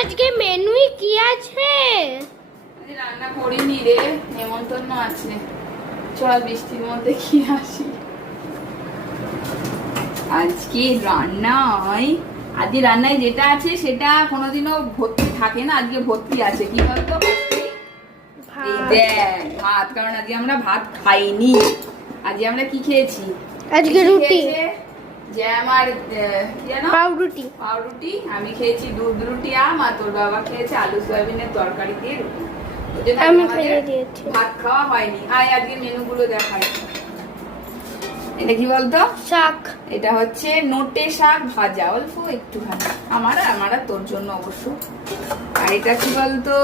আজকে মেনুই কি আছে? আজকে রান্না করিনি রে, নেমন্তন্ন আছে। চল বৃষ্টির মধ্যে কি আসি। আজকে রান্নায় যেটা আছে সেটা কোনোদিনও ভর্তি থাকে না, আজকে ভর্তি আছে। কি বলতো? এই দেখ ভাত, কারণ আজকে আমরা ভাত খাইনি। আজকে আমরা কি খেয়েছি? আজকে রুটি, জ্যাম আর পাউরুটি। পাউরুটি। আমি খেয়েছি দুধ রুটি আর তোর বাবা খেয়েছে আলু সয়াবিনের তরকারি দিয়ে রুটি। আমি খাইয়ে দিয়েছি। ভাত খাওয়া হয়নি। আজকে মেনুগুলো দেখাই। এটা কি বলতো? শাক। এটা হচ্ছে নোটে শাক ভাজা, অল্প একটু ভাজা, আমার আর তোর জন্য অবশ্য। আর এটা কি বলতো?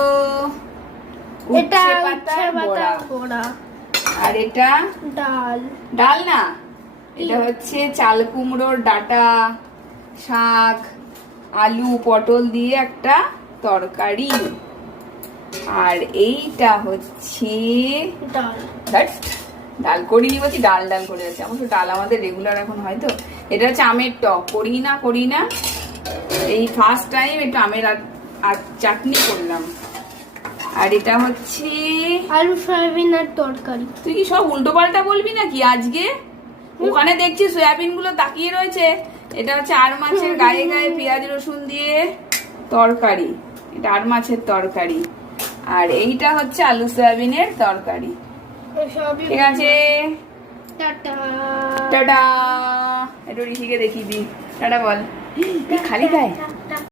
এটা উচ্ছে পাতার বড়া। আর এটা ডাল না, এটা হচ্ছে চাল কুমড়োর ডাটা শাক, আলু পটল দিয়ে একটা তরকারি। আর এইটা হচ্ছে ডাল করিনি বলছি, ডাল করে আছে। অবশ্য ডাল আমাদের রেগুলার এখন হয় তো। এটা হচ্ছে আমের টক, করি না। এই ফার্স্ট টাইম একটু আমের আর চাটনি করলাম। আর এটা হচ্ছে আলু সয়াবিনের তরকারি। তুই কি সব উল্টো পাল্টা বলবি নাকি আজকে? ওখানে দেখছি সয়াবিন গুলো তাকিয়ে রয়েছে। এটা হচ্ছে আর মাছের গায়ে গায়ে পেঁয়াজ রসুন দিয়ে তরকারি, এটা আর মাছের তরকারি। আর এইটা হচ্ছে আলু সয়াবিনের তরকারি। ঠিক আছে, টাটা। একটু ঋষিকে দেখিয়ে দি, টাটা বল। খালি গায়ে